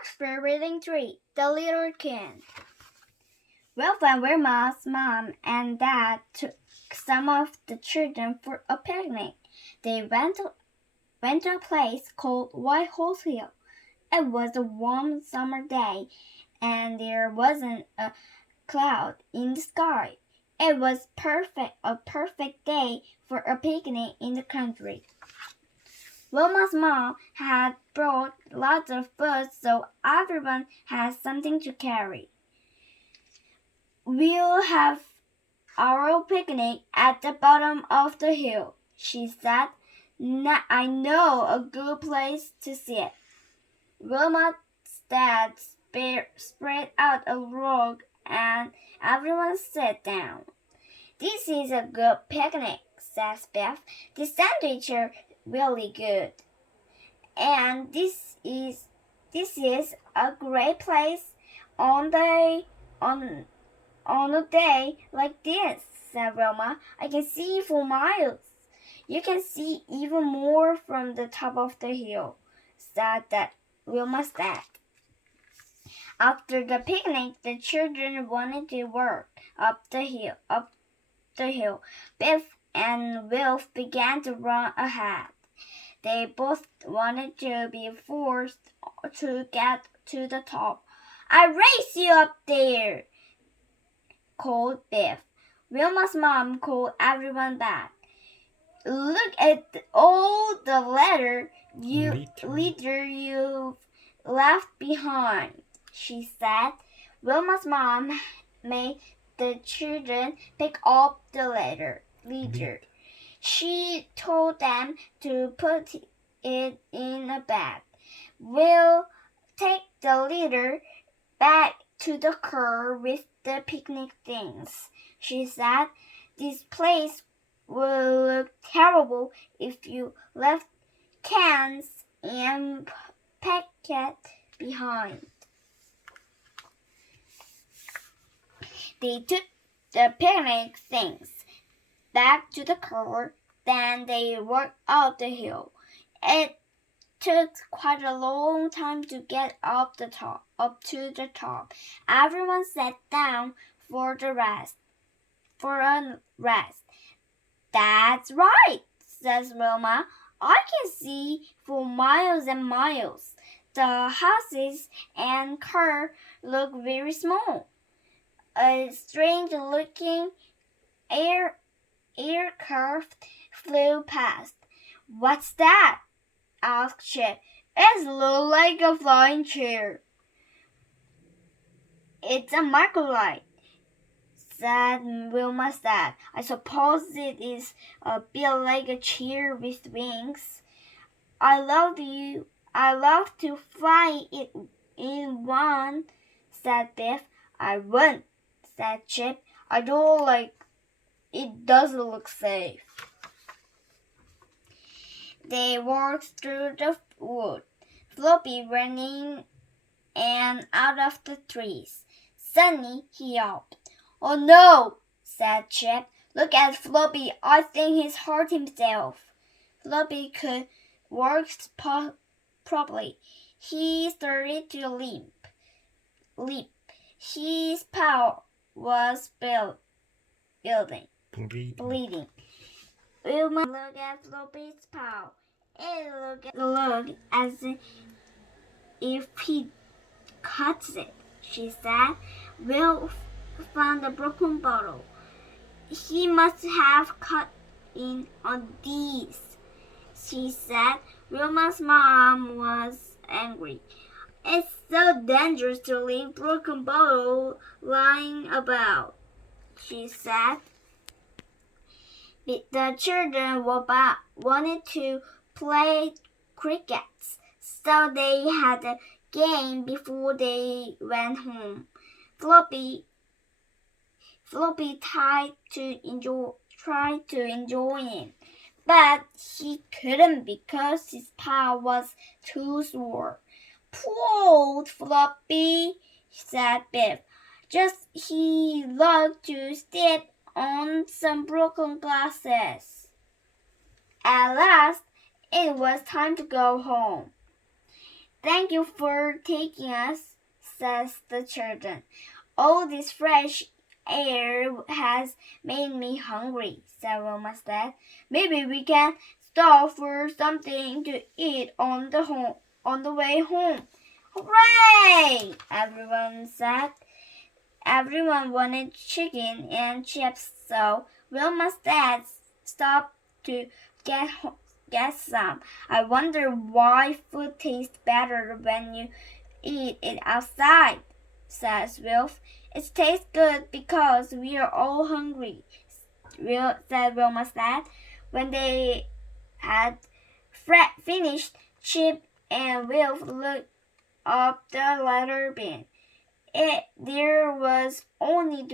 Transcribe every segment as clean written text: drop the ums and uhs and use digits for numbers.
Oxford Reading Tree, The Little King. Wilf and Wilma's mom and dad took some of the children for a picnic. They went to a place called White Horse Hill. It was a warm summer day, and there wasn't a cloud in the sky. It was a perfect day for a picnic in the country. Wilma's mom had brought lots of food so everyone had something to carry. We'll have our picnic at the bottom of the hill, she said. I know a good place to sit. Wilma's dad spread out a rug and everyone sat down. This is a good picnic, says Beth. The sandwiches are really good. And this is a great place on a day like this, said Wilma. I can see for miles. You can see even more from the top of the hill, said Wilma's dad. After the picnic, the children wanted to work up the hill. Biff and Wilf began to run ahead. They both wanted to be forced to get to the top. I race you up there, called Biff. Wilma's mom called everyone back. Look at all the litter you've left behind, she said. Wilma's mom made the children pick up the litter. She told them to put it in a bag. We'll take the litter back to the car with the picnic things, she said. This place will look terrible if you left cans and packets behind. They took the picnic things back to the car. Then they walked up the hill. It took quite a long time to get up to the top. Everyone sat down for a rest. That's right, says Wilma. I can see for miles and miles. The houses and car look very small. A strange-looking aircraft flew past. What's that? Asked Chip. It looks like a flying chair. It's a microlight, said Wilma's dad. I suppose it is a bit like a chair with wings. I love to fly it in one, said Biff. I won't, said Chip. I don't like it. Doesn't look safe. They walked through the wood, Floppy running and out of the trees. Suddenly he yelped. Oh no, said Chip. Look at Floppy. I think he's hurt himself. Floppy could walk properly. He started to leap. His paw was bleeding. Wilma looked at Floppy's paw. It looked as if he cut it, she said. Will found a broken bottle. He must have cut in on these, she said. Wilma's mom was angry. It's so dangerous to leave broken bottles lying about, she said. The children wanted to play cricket, so they had a game before they went home. Floppy tried to enjoy it, but he couldn't because his paw was too sore. Poor old Floppy, said Biff. He loved to step on some broken glasses. At last, it was time to go home. Thank you for taking us, says the children. All this fresh air has made me hungry, said Wilma's dad. Maybe we can stop for something to eat on the way home. Hooray! Everyone said. Everyone wanted chicken and chips, so Wilma's dad stopped to get some. I wonder why food tastes better when you eat it outside, says Wilf. It tastes good because we are all hungry, said Wilma's dad. When they had finished, Chip and Wilf looked up the letter bin. There was only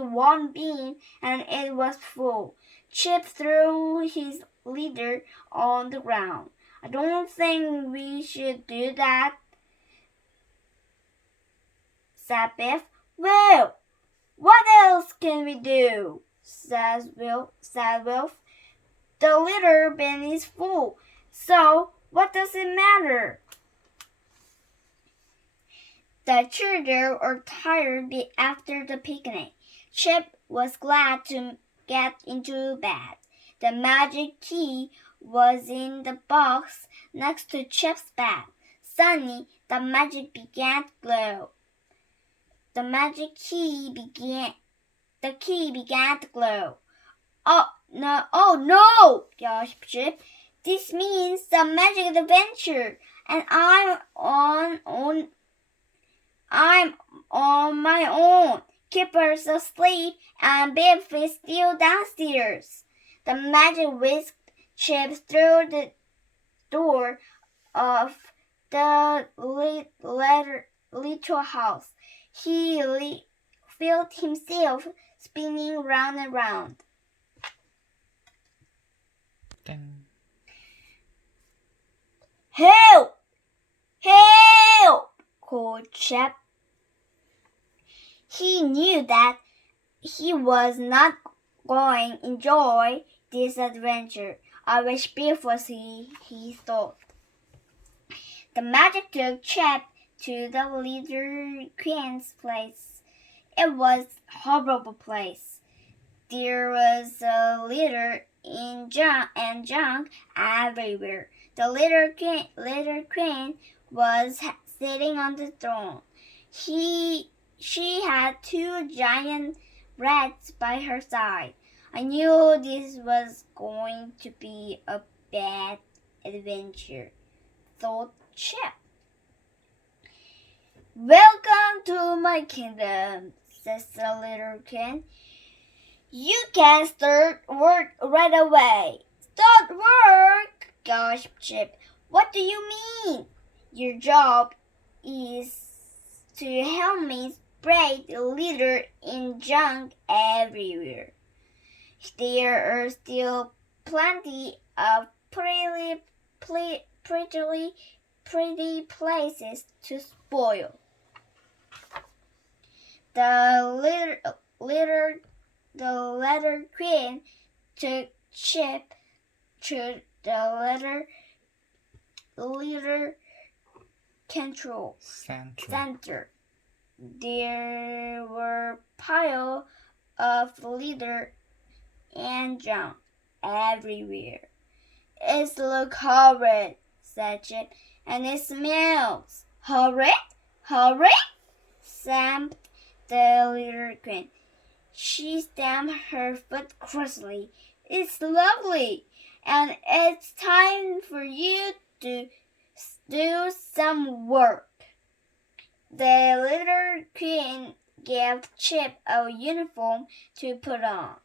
one bean, and it was full. Chip threw his leader on the ground. I don't think we should do that, said Biff. Well, what else can we do? said Wilf. The litter bin is full, so what does it matter? The children were tired after the picnic. Chip was glad to get into bed. The magic key was in the box next to Chip's bed. Suddenly, the magic began to glow. The key began to glow. Oh no, gasped Chip. This means the magic adventure, and I'm on my own. Kipper's asleep and Biff is still downstairs. The magic whisked Chip through the door of the little house. He felt himself spinning round and round. Ding. Help! Help! Called Chip. He knew that he was not going to enjoy this adventure. I wish Biff was he thought. The magic took Chip to the Little Queen's place. It was a horrible place. There was a litter and junk everywhere. The Little Queen was sitting on the throne. She had two giant rats by her side. I knew this was going to be a bad adventure, thought Chip. Welcome to my kingdom, says the Little Queen. You can start work right away. Start work, gasped Chip. What do you mean? Your job is to help me spread litter and junk everywhere. There are still plenty of pretty places to spoil. The Little Queen took Chip to the litter control center. There were piles of litter and junk everywhere. It looks horrid, said Chip, and it smells. Horrid? Horrid? Stamped the Little Queen. She stamped her foot crossly. It's lovely, and it's time for you to do some work. The Little Queen gave Chip a uniform to put on.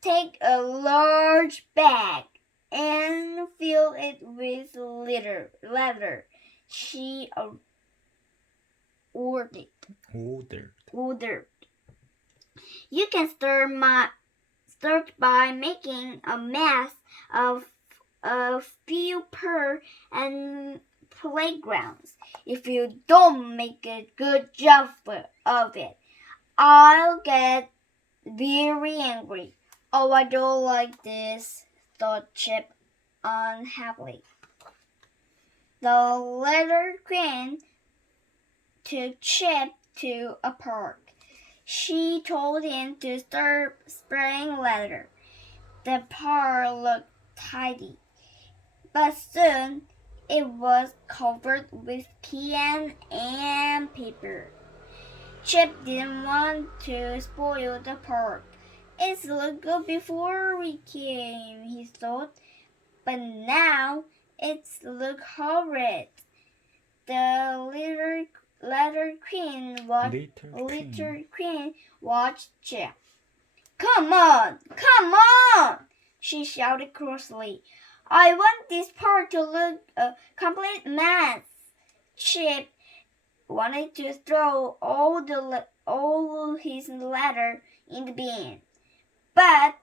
Take a large bag and fill it with leather. She ordered. You can start by making a mess of a few and playgrounds. If you don't make a good job of it, I'll get very angry. Oh, I don't like this, thought Chip unhappily. The little queen took Chip to a park. She told him to start spreading leather. The park looked tidy, but soon it was covered with pen and paper. Chip didn't want to spoil the park. It looked good before we came, he thought, but now it's looked horrid. The little queen watched Chip. Come on, she shouted crossly. I want this part to look a complete mess. Chip wanted to throw all his leather in the bin, but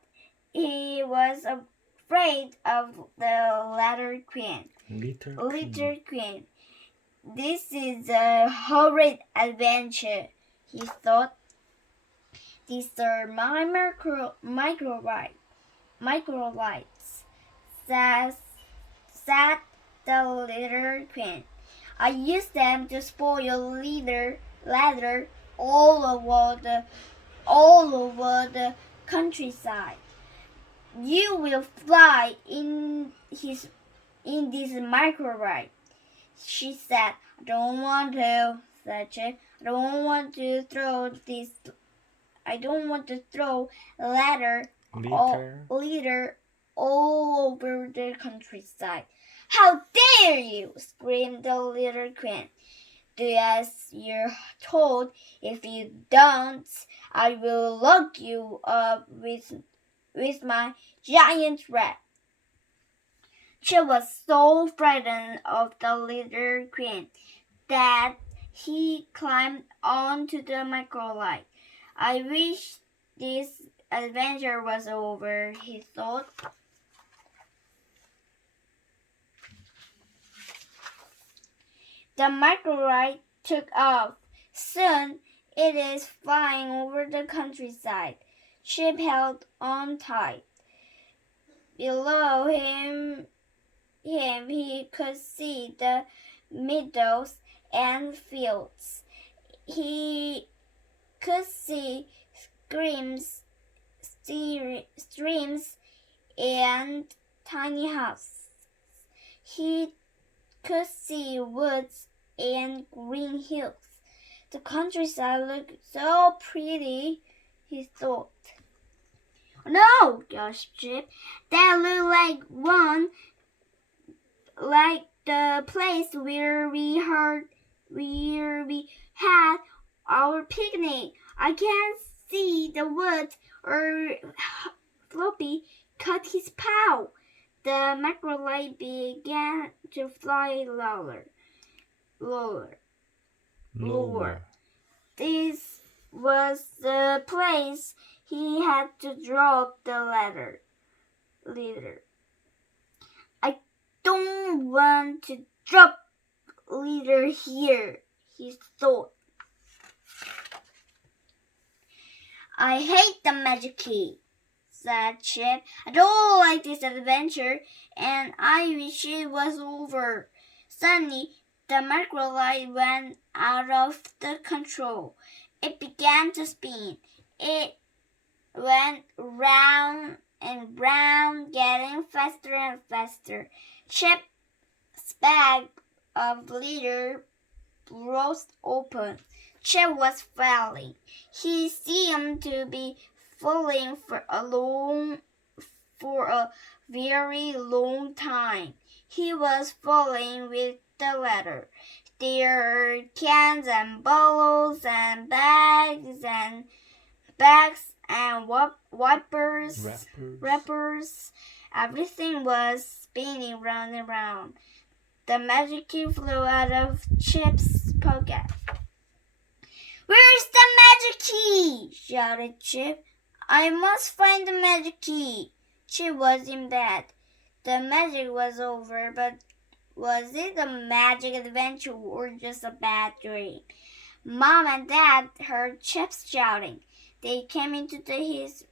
he was afraid of the little queen. Little queen. This is a horrid adventure, he thought. These are my microlights, said the little queen. I use them to spoil leather all over the countryside. You will fly in this microlight, she said. I don't want to, said Chip. I don't want to throw leather all over the countryside. How dare you! Screamed the little queen. Do as you're told. If you don't, I will lock you up with my giant rat. Chip was so frightened of the little queen that he climbed onto the microlight. I wish this adventure was over, he thought. The microlight took off. Soon it is flying over the countryside. Chip held on tight. Below him he could see the meadows and fields. He could see streams and tiny houses. He could see woods and green hills. The countryside looked so pretty, he thought. No, gasped Chip. That looked like the place where we had our picnic. I can't see the woods or Floppy cut his paw. The microlight began to fly lower. This was the place he had to drop the letter. I don't want to drop leader here, he thought. I hate the magic key, said Chip. I don't like this adventure, and I wish it was over. Suddenly, the microlight went out of the control. It began to spin. It went round and round, getting faster and faster. Chip's bag of glitter burst open. Chip was falling. He seemed to be falling for a very long time. He was falling with the letter. There were cans and bottles and bags and wrappers. Everything was spinning round and round. The magic key flew out of Chip's pocket. Where's the magic key? Shouted Chip. I must find the magic key. Chip was in bed. The magic was over, but was it a magic adventure or just a bad dream? Mom and Dad heard Chip shouting. They came into his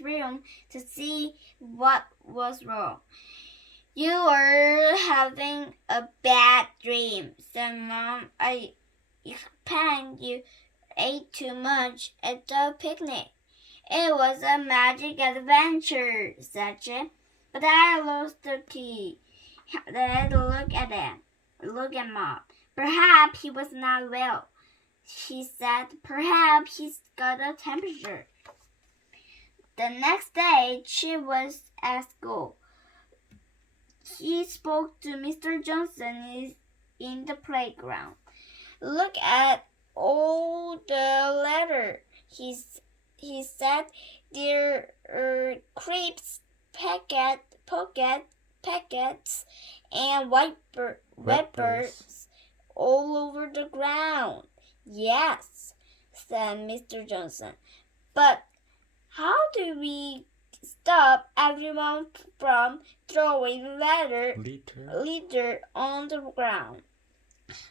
room to see what was wrong. You are having a bad dream, said Mom. I expect you ate too much at the picnic. It was a magic adventure, said Chip. But I lost the key. Dad looked at him. Look at Mom. Perhaps he was not well. She said, perhaps he's got a temperature. The next day, Chip was at school. He spoke to Mr. Johnson in the playground. Look at all the letters, he said. There are crisps, packets, and wipers all over the ground. Yes, said Mr. Johnson. But how do we stop everyone from throwing litter on the ground?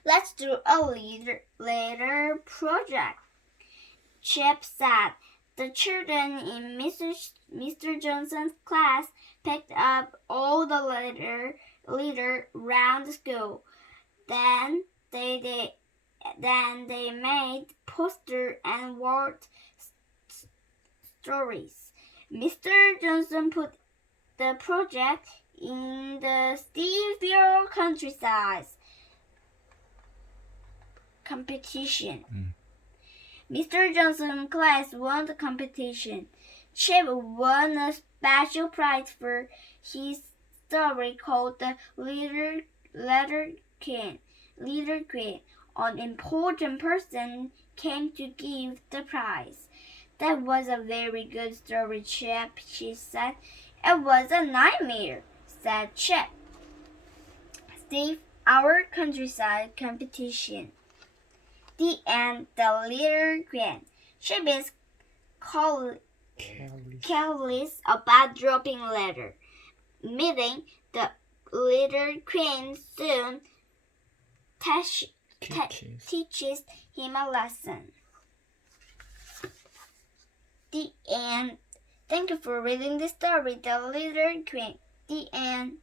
Let's do a litter project, Chip said. The children in Mr. Johnson's class picked up all the litter around the school. Then they made posters and wrote stories. Mr. Johnson put the project in the Steveville countryside competition. Mr. Johnson's class won the competition. Chip won a special prize for his story called The Letter Queen. An important person came to give the prize. That was a very good story, Chip, she said. It was a nightmare, said Chip. Steve, our countryside competition. The end. The Little Queen. Chip is careless about dropping letter. Meeting the Little Queen soon teaches him a lesson. The end. Thank you for reading the story, The Little Queen. The end.